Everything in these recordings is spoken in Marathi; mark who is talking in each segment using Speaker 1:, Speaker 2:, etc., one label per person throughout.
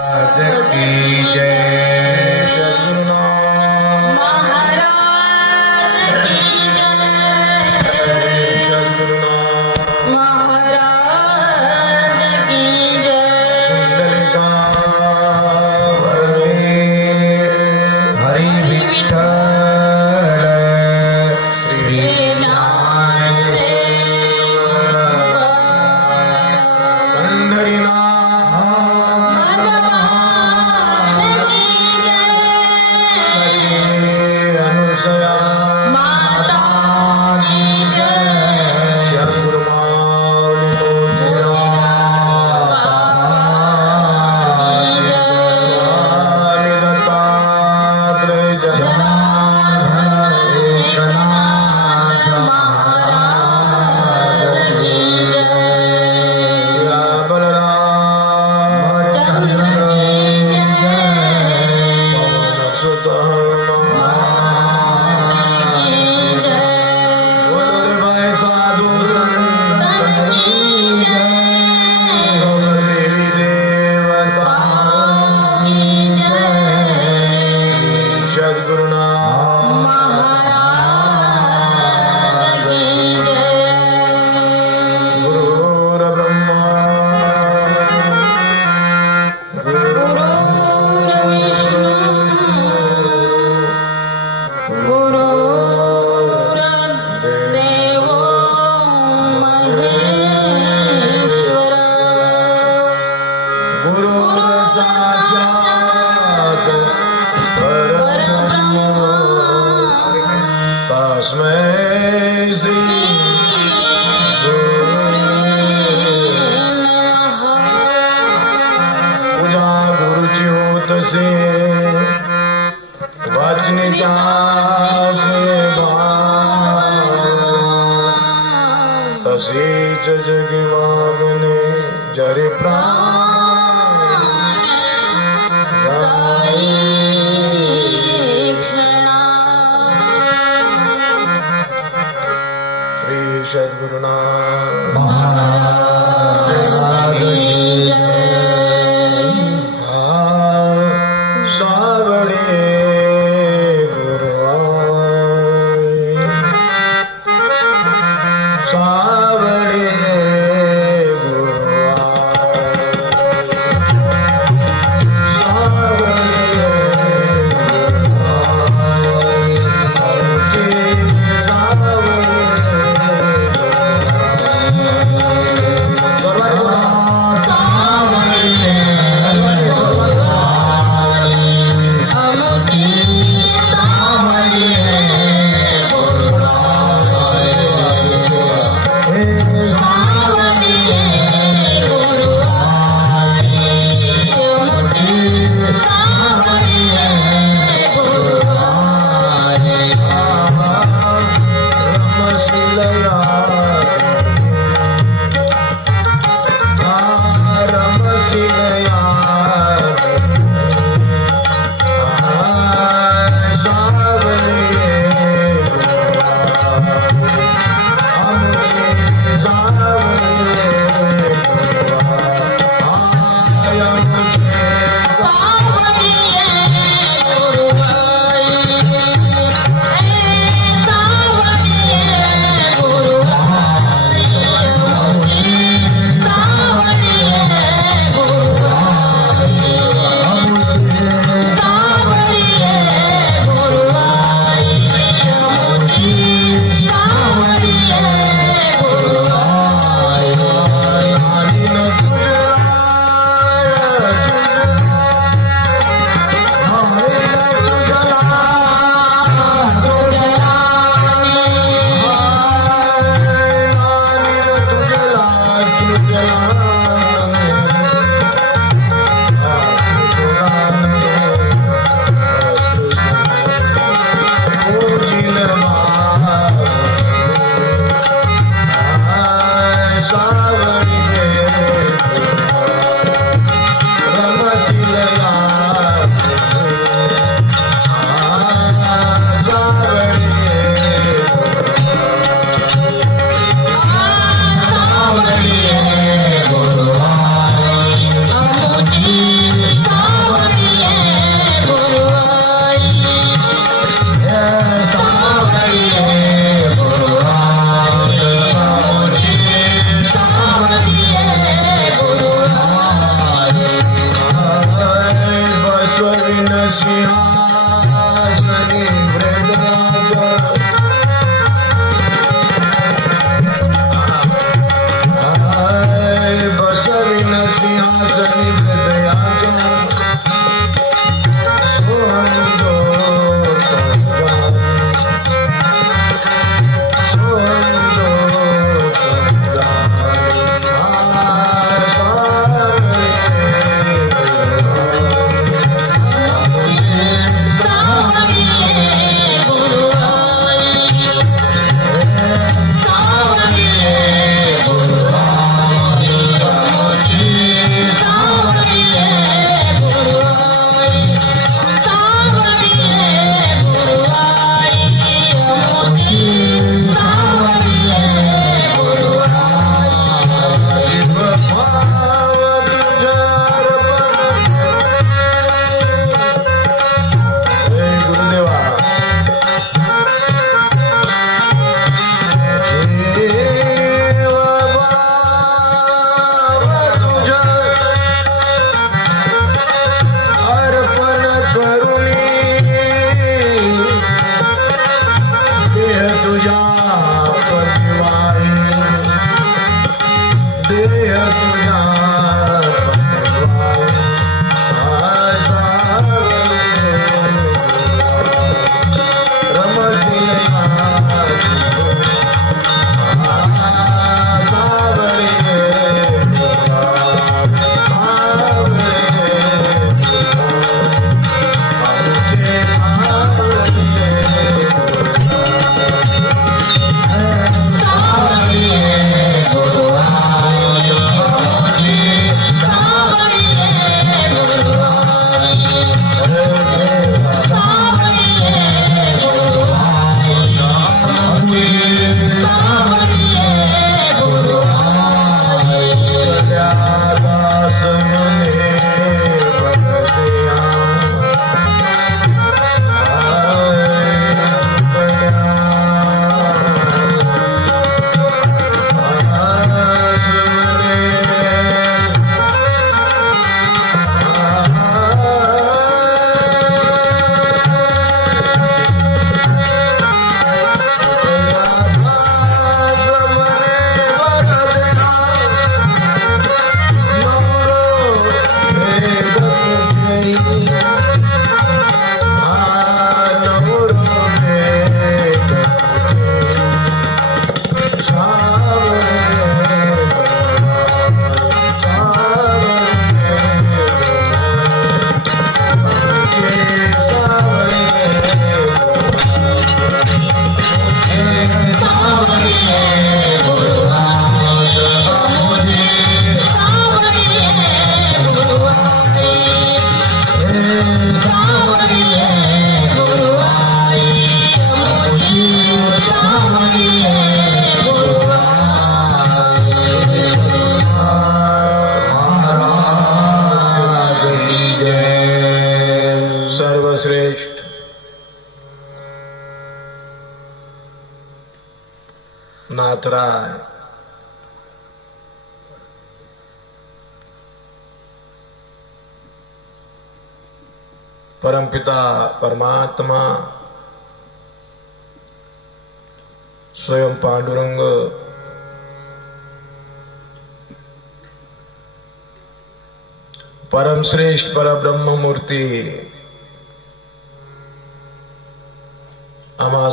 Speaker 1: Uh, the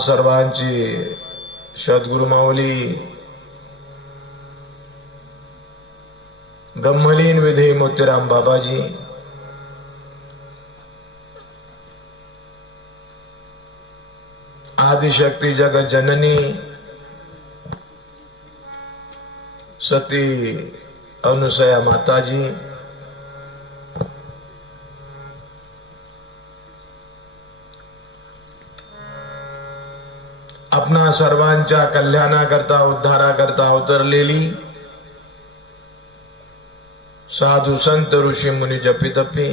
Speaker 1: सर्वांची सद्गुरु माऊली ब्रह्मलीन विधी मोतीराम बाबाजी आदिशक्ती जगत जननी सती अनुसया माताजी सर्वांच्या कल्याणाकरता उद्धाराकरता अवतरलेली साधू संत ऋषी मुनी जपी तपी.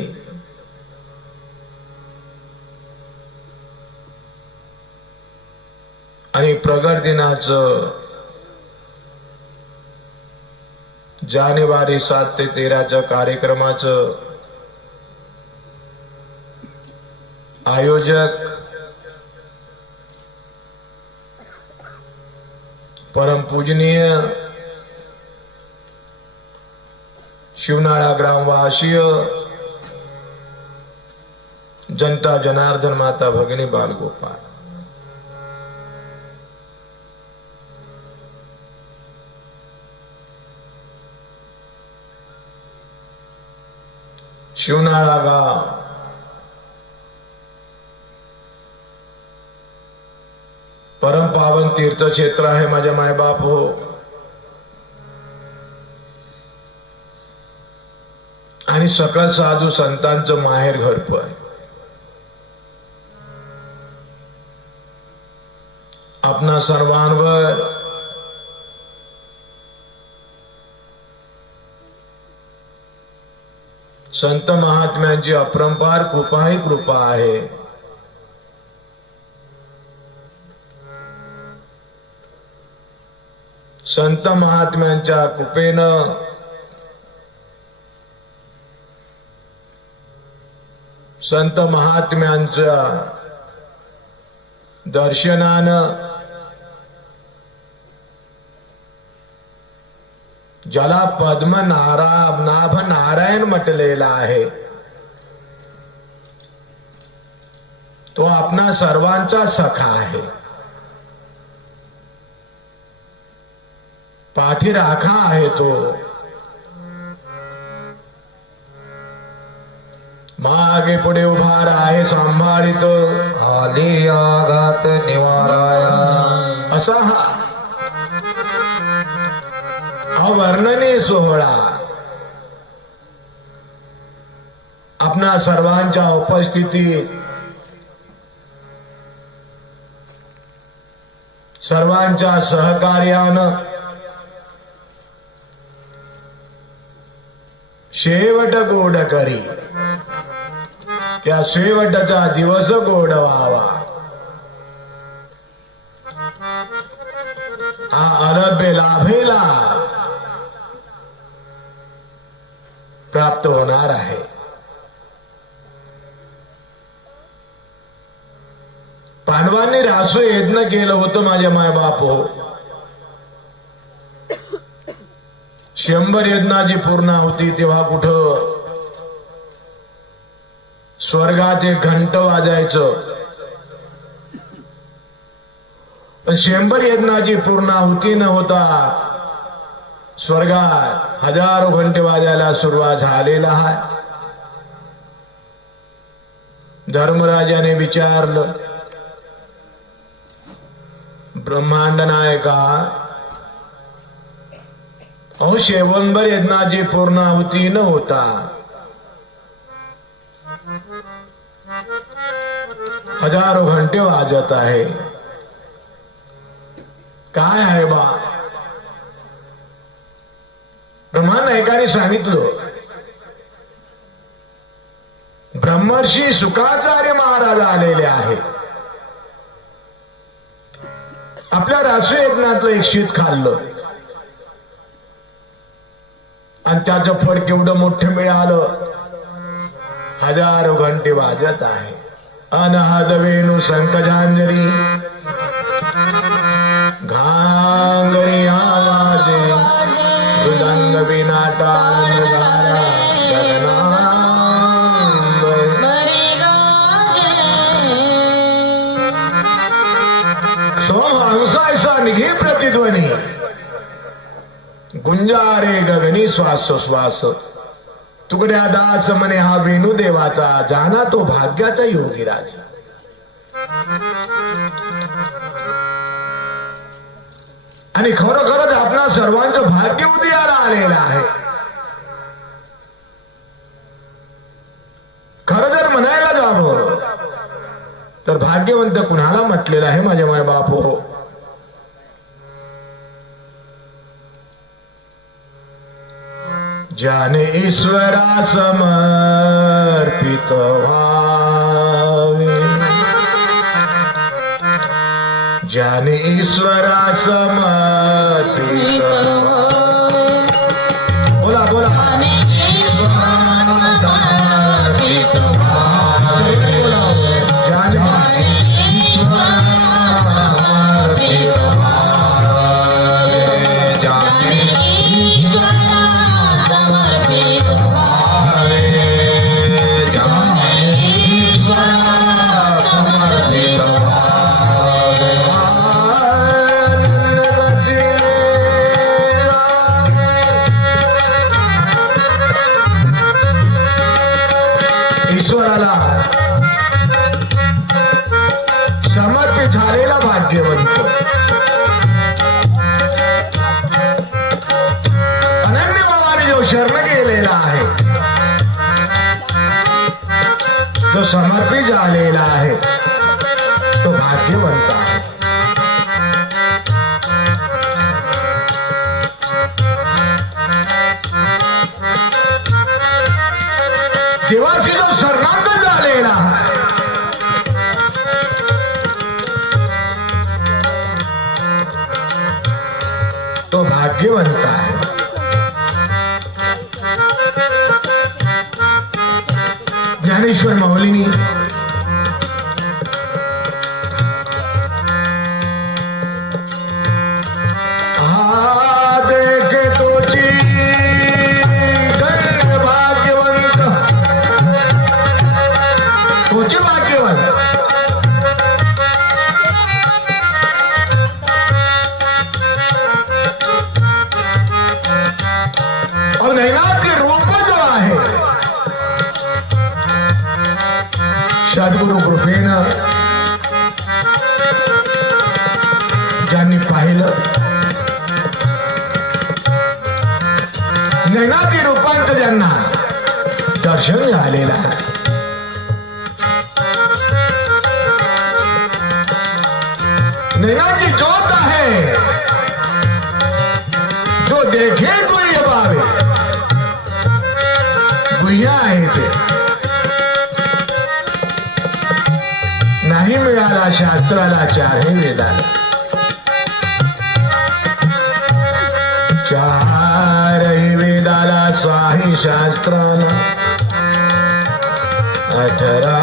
Speaker 1: आणि प्रगट दिनाचं जानेवारी सात ते तेराच्या कार्यक्रमाचं आयोजक परमपूजनीय शिवनाळा ग्रामवासीय जनता जनार्दन माता भगिनी बालगोपाल। शिवनाळा गाव परम पावन तीर्थक्षेत्र आहे माझ्या मायबाप हो. आणि सकळ साधू संतांचं माहेर घर पण. आपणा सर्वांवर संत महात्म्यांची अपरंपार कृपा ही कृपा आहे. संत महात्म्यांच्या कृपेनं संत महात्म्यांच्या दर्शनानं ज्याला पद्म नारा नाभ नारायण म्हटलेला आहे तो आपणा सर्वांचा सखा आहे. पाठीराखा आहे तो. मागे पुढे उभा आहे सांभाळित.
Speaker 2: आली आघात निवाराया.
Speaker 1: असा हा. अवर्णनीय सोहळा. आपणा सर्वांच्या उपस्थितीत सर्वांच्या सहकार्यानं शेवट गोड करी. त्या शेवटचा दिवस गोड व्हावा. हा अरब्य लाभेला प्राप्त होणार आहे. पांडवांनी रासू यज्ञ केलं होतं माझ्या मायबाप. हो शंभर यज्ञाची पूर्ण होती तेव्हा कुठं स्वर्गात एक घंट वाजायचं. पण शंभर यज्ञाची पूर्णाहुती न होता स्वर्गात हजारो घंटे वाजायला सुरुवात झालेला आहे. धर्मराजाने विचारलं ब्रह्मांड नायका अहो शेवंबर यज्ञाची पूर्णाहुती न होता. हजारो घंटे वाजत आहे. काय आहे बा? ब्रह्मा नायकाने सांगितलं. ब्रह्मर्षी सुखाचार्य महाराज आलेले आहे आपल्या राष्ट्रीय यज्ञातलं एक शीत खाल्लं. आणि त्याचं फळ केवढं मोठं मिळालं. हजारो घंटे वाजत आहे. अनहद वेणू संकजांजरी श्वासोश्वास तुकड्या दास म्हणे हा वेणू देवाचा जाना तो भाग्याचा योगीराज आणि खरोखरच आपणा सर्वांचं भाग्य उदयाला आलेलं आहे. खर जर म्हणायला जावं तर भाग्यवंत कुणाला म्हटलेलं आहे माझे माय बाप हो ज्याने ईश्वरा समर्पित व्हावे. ज्याने ईश्वरा समर्पित शरण गेलेला आहे. जो समर्पित झालेला आहे तो भाग्यवंत ज्ञानेश्वर माऊलीनी. आ देखे सद्गुरु कृपेनं ज्यांनी पाहिलं. नैनाती रूपांत ज्यांना दर्शन झालेलं शास्त्राला चार हे वेदाला चार वेदाला स्वाही शास्त्राला अठरा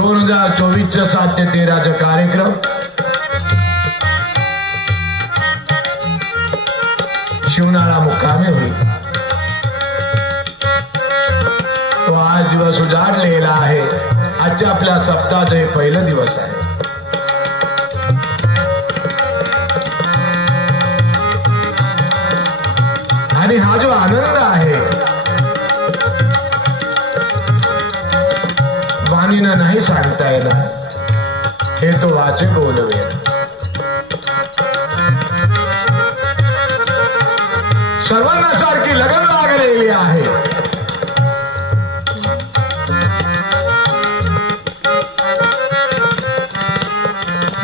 Speaker 1: दोन हजार चोवीसच्या सात ते तेराचा कार्यक्रम। शिवनाळा मुक्कामी होईल। तो आज दिवस उजाडलेला आहे। आजच्या आपल्या सप्ताहाचं हे पहिलं दिवस आहे। आणि हा जो आनंद त्यांना नाही सांगता येणार. हे तो वाचे बोलवे सर्वांना सारखी लगन लागलेली आहे.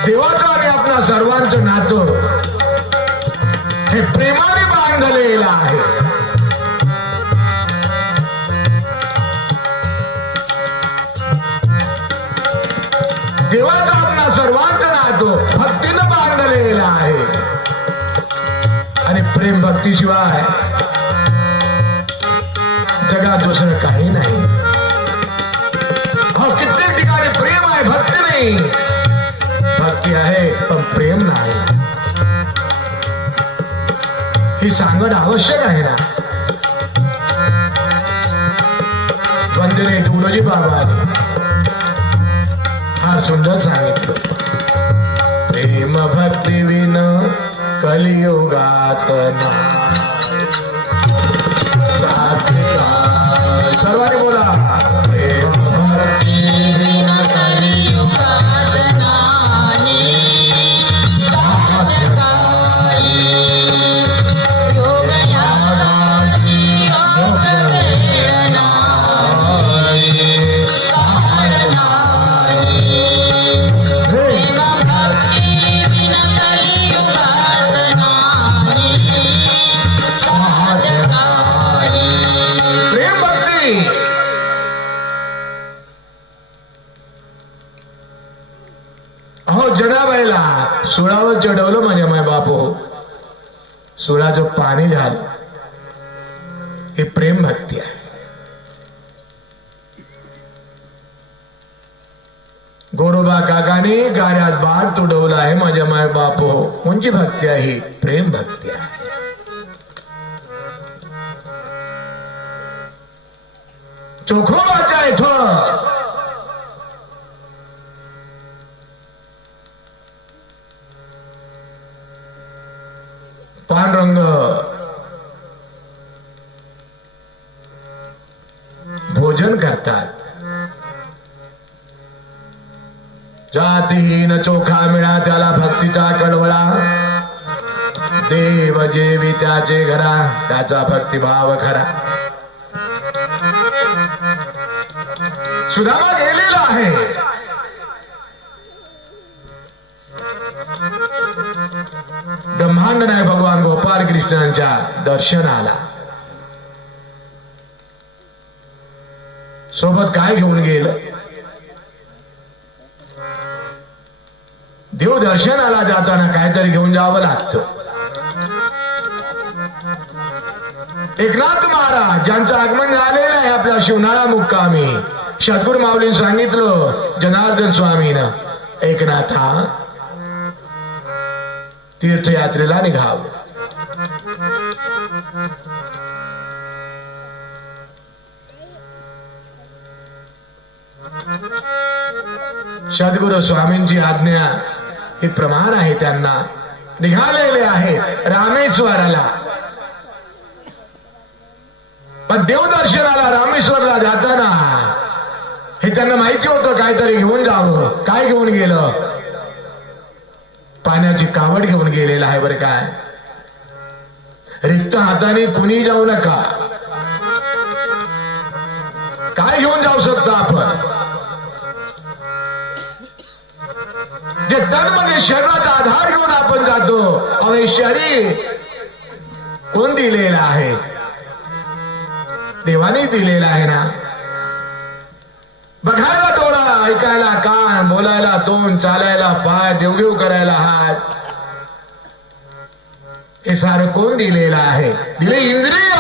Speaker 1: देवाचं आणि आपल्या सर्वांचं नातं हे प्रेमाने बांधलेलं आहे. देवाचा आपला सर्वांग राहतो भक्तीनं बांधलेला आहे. आणि प्रेम भक्तीशिवाय जगात दुसरं काही नाही. हा कित्येक ठिकाणी प्रेम आहे भक्ती नाही. भक्ती आहे पण प्रेम नाही. ही सांगण आवश्यक आहे ना? वंदने तुळजी बाबाने सुद्धा सांगितलं. प्रेम भक्ती विन कलियुगात ना पांडुरंग भोजन करतात. जातीहीन चोखा मिळा त्याला भक्तीचा कळवळा देव जेवी त्याचे घरा त्याचा भक्तिभाव खरा. सुदामा गेलेला आहे. जाताना घेऊन जावं लागतं. एकनाथ महाराज ज्यांचं आगमन झालेलं आहे आपल्या शिवनाळा मुक्कामी शतगुरु माऊलीने सांगितलं जनार्दन स्वामीनं एकनाथा तीर्थयात्रेला निघाव. सद्गुरु स्वामींची आज्ञा हे प्रमाण आहे त्यांना. निघालेले आहेत रामेश्वराला. पण देवदर्शनाला रामेश्वरला जाताना हे त्यांना माहिती होतं काहीतरी घेऊन जावं काय घेऊन गेलं? पाण्याची कावड घेऊन गेलेला आहे बरं काय रिक्त हाताने कुणी जाऊ नका. काय घेऊन जाऊ शकतो आपण? जे तन म्हणजे शरीराचा आधार घेऊन आपण जातो अवे शरीर कोण दिलेलं आहे? देवाने दिलेला आहे ना? बघायला डोळा ऐकायला कान बोलायला तोंड चालायला पाय देवघेव करायला हात. हे सारं कोण दिलेलं आहे? दिले इंद्रिय.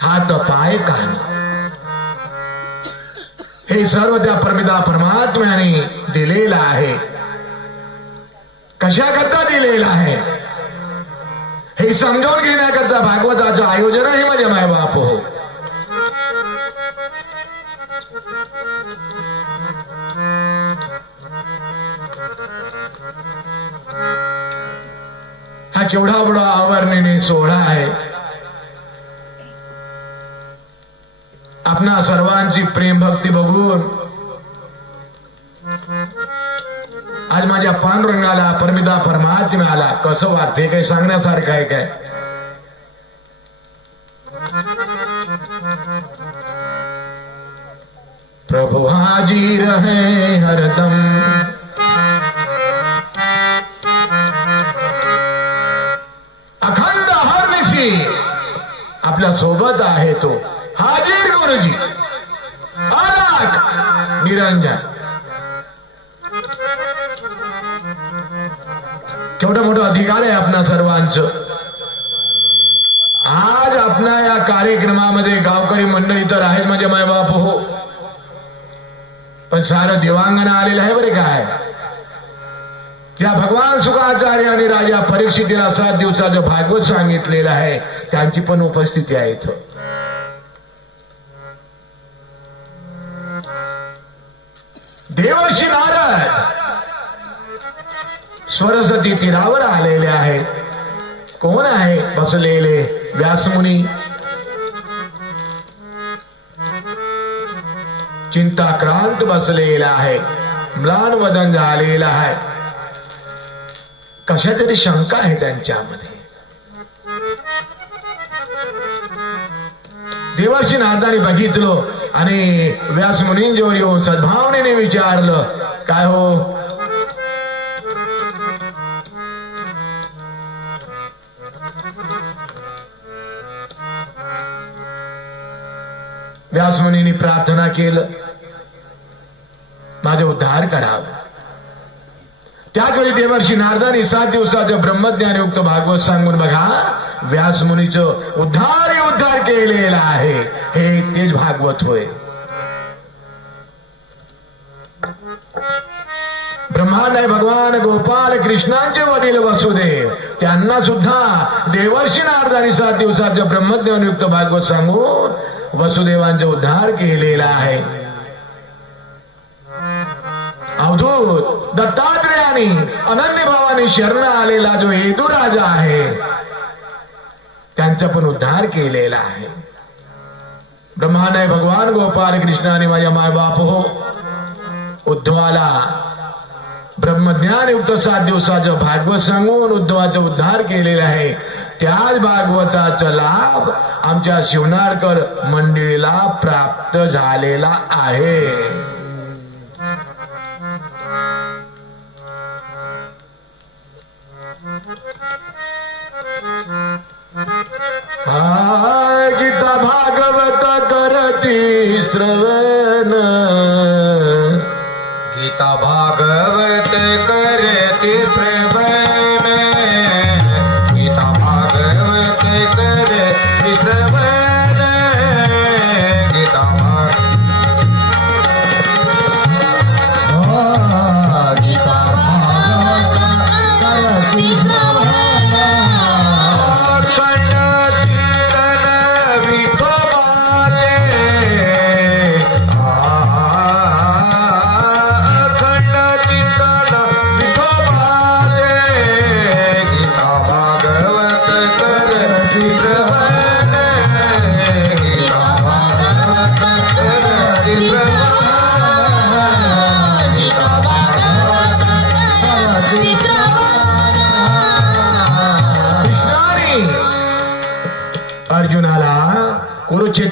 Speaker 1: हात पाय कान. हे सर्व त्या परमिता परमात्म्याने दिलेलं आहे. कशा करता दिलेलं आहे? हे समजावून घेण्याकरता भागवताचं आयोजन हे माझ्या मायबाप हो. हा केवढा बडा आवरणीने सोहळा आहे. आपणा सर्वांची प्रेम भक्ती बघून. आज माझ्या पांडुरंगाला परमिता परमात्म्याला कसं वाटते काही सांगण्यासारखं आहे काय? प्रभु हाजी रहे हरदम. अखंड हर निशी आपल्यासोबत आहे तो. साधं भागवत सांगितलेलं आहे. त्यांची पण उपस्थिती आहे इथं. देवशी नारद! सरस्वती तीरावर आलेले आहेत. कोण आहे बसलेले व्यासमुनी? चिंताक्रांत बसलेला आहे. म्लान वदन झालेला आहे. कशा तरी शंका आहे त्यांच्यामध्ये. देवाशी नाथाने बघितलं आणि व्यास मुनींजवळ येऊन सद्भावनेने विचारलं काय हो? व्यास मुनींनी प्रार्थना केलं माझे उद्धार करा त्याचवेळी देवर्षी नारदानी सात दिवसाचं ब्रह्मज्ञान युक्त भागवत सांगून बघा व्यास मुनीचं उद्धार केलेला आहे. हे तेच भागवत होय. ब्रह्मांड आहे भगवान गोपाल कृष्णांचे वडील वसुदेव. त्यांना सुद्धा देवर्षी नारदानी सात दिवसाचं ब्रह्मज्ञान भागवत सांगून वसुदेवांचा उद्धार केलेला आहे. अवधूत दत्तात्रेयाने अनन्य भावाने शरण आलेला जो हेतू राजा आहे त्यांचा पण उद्धार केलेला आहे. ब्रह्मांड भगवान गोपाल कृष्णाने माझ्या मायबाप हो. उद्धवाला ब्रह्मज्ञान युक्त सात दिवसाचं भागवत सांगून उद्धवाचा उद्धार केलेला आहे. त्याच भागवताचा लाभ आमच्या शिवनारकर मंडळीला प्राप्त झालेला आहे.
Speaker 2: இருக்கிறது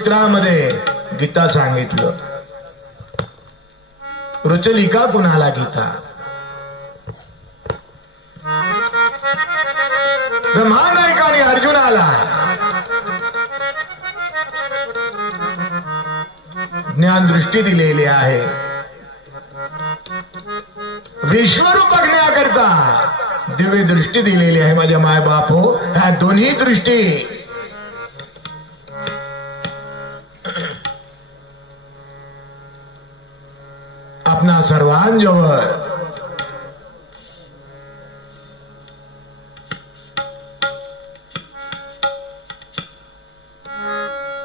Speaker 1: चरित्रामध्ये गीता सांगितलं. रुचलिका कुणाला गीता? ब्रह्मानायकाने अर्जुनाला. ज्ञान दृष्टी दिलेली आहे. विश्वरूप बघण्याकरता दिव्य दृष्टी दिलेली आहे माझ्या मायबापू. हो ह्या दोन्ही दृष्टी आपणा सर्वांजवळ.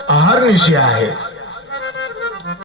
Speaker 1: आहार निशी आहे.